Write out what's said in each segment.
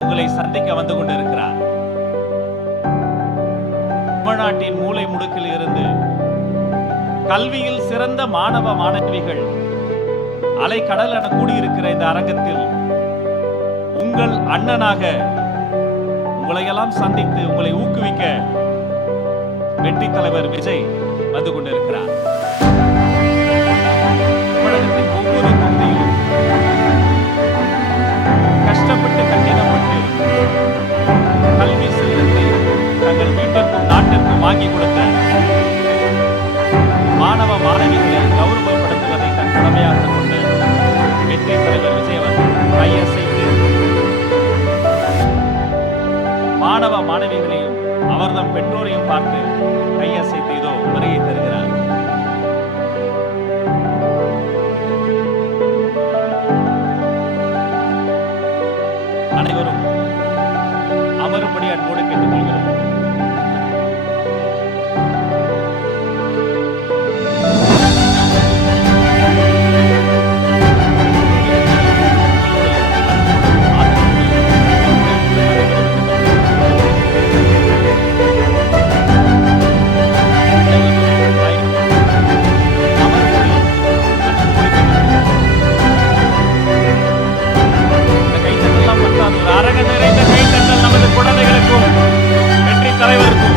உங்களை சந்திக்க வந்து கொண்டிருக்கிறார். தமிழ்நாட்டின் மூலை முடுக்கில் இருந்து கல்வியில் சிறந்த மாணவ மாணவிகள் அலைக்கடல் என கூடியிருக்கிற இந்த அரங்கத்தில் உங்கள் அண்ணனாக உங்களையெல்லாம் சந்தித்து உங்களை ஊக்குவிக்க வெற்றி தலைவர் விஜய் வந்து கொண்டிருக்கிறார். தமிழகத்தின் ஒவ்வொரு பகுதியிலும் கஷ்டப்பட்டு கட்டிடப்பட்டு கல்வி செல்வத்தை தங்கள் வீட்டிற்கும் நாட்டிற்கும் வாங்கி கொடுத்த மாணவ மாணவிகளை கௌரவப்படுத்துவதை தன் கடமையாக கொண்ட வெற்றி தலைவர் விஜய் கையசைத்து மாணவ மாணவிகளையும் அவர்தம் பெற்றோரையும் பார்த்து கையசைத்து இதோ வருகை தருகிறார். அனைவரும் அமரும்படி அன்போடு கேட்டுக்கொள்கிறோம். அரங்க நிறைந்த கைத்தட்டல் நமது குழந்தைகளுக்கும் வெற்றி தலைவருக்கும்.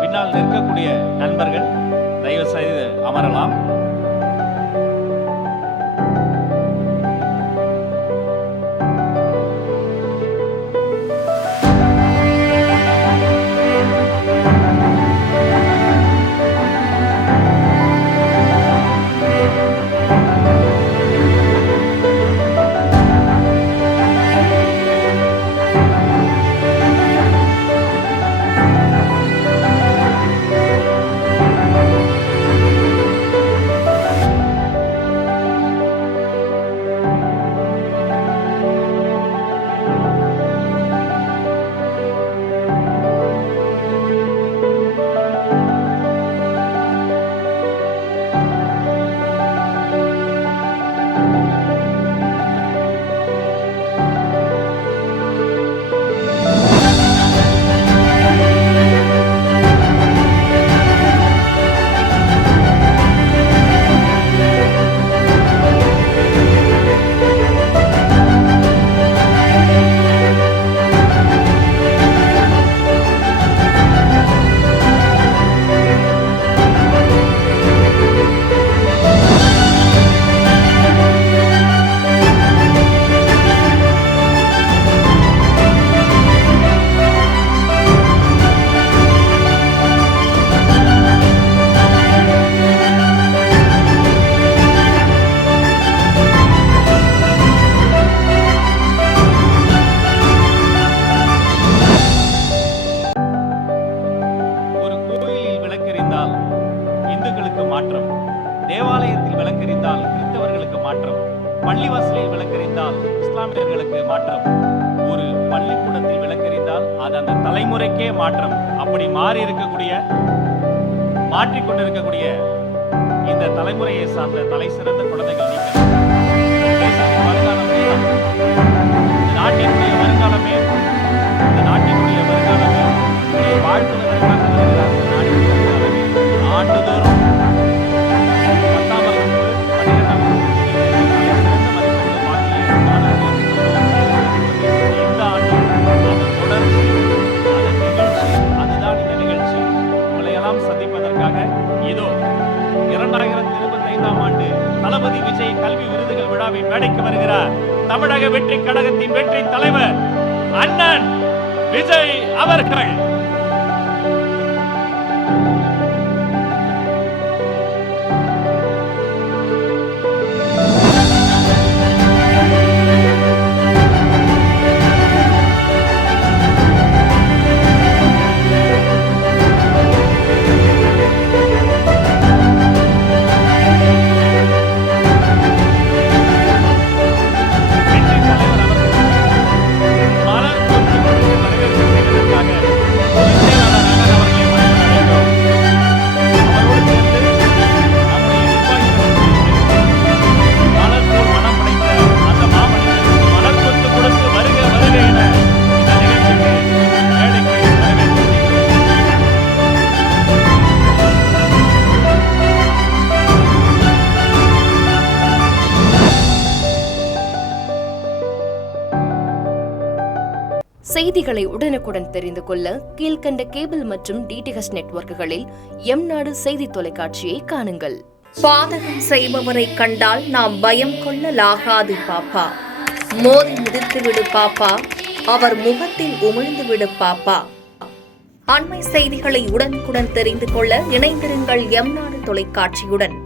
பின்னால் நிற்கக்கூடிய நண்பர்கள் தயவு செய்து அமரலாம். இந்துக்களுக்கு மாற்றம், தேவாலயத்தில் விளக்கெறிந்தால் கிறிஸ்தவர்களுக்கு மாற்றம், பள்ளிவாசலில் விளக்கெறிந்தால் இஸ்லாமியர்களுக்கு மாற்றம், ஒரு பள்ளிக்கூடத்தில் விளக்கெறிந்தால் அது அந்த தலைமுறைக்கே மாற்றம். அப்படி மாறி இருக்கக்கூடிய மாற்றிக்கொண்டிருக்கக்கூடிய இந்த தலைமுறையை சார்ந்த தலை சிறந்த குழந்தைகள் நீங்கள். தேசத்தின் வருங்காலமே, இந்த நாட்டினுடைய வருங்காலமே, இந்த நாட்டினுடைய வருங்காலமே வாழ்த்துவதற்காக வருகிறார். ஆண்டுதோறும் 10ஆம் வகுப்பு 12ஆம் வகுப்பு சிறந்த மதிப்பெண்கள் வாங்கிய மாணவர்கள் இந்த ஆண்டு அதன் தொடர்ச்சி, அதன் நிகழ்ச்சி, அதுதான் இந்த நிகழ்ச்சி. உங்களையெல்லாம் சந்திப்பதற்காக இதோ 2025ஆம் ஆண்டு தளபதி விஜய் கல்வி விருதுகள் விழாவின் மேடைக்கு வருகிறார் தமிழக வெற்றி கழகத்தின் வெற்றி தலைவர் அண்ணன் விஜய் அவர்கள். செய்திகளை உடனுக்குடன் தெரிந்து கொள்ள கீழ்க்கண்ட கேபிள் மற்றும் டிடிஎச் நெட்வொர்க்குகளில் எம் நாடு செய்தி தொலைக்காட்சியை காணுங்கள். பாதகம் செய்பவரை கண்டால் நாம் பயம் கொள்ளலாகாது பாப்பா. மோதி மிதித்துவிடு பாப்பா, அவர் முகத்தில் உமிழ்ந்துவிடு பாப்பா. அண்மை செய்திகளை உடனுக்குடன் தெரிந்து கொள்ள இணைந்திருங்கள் எம் நாடு தொலைக்காட்சியுடன்.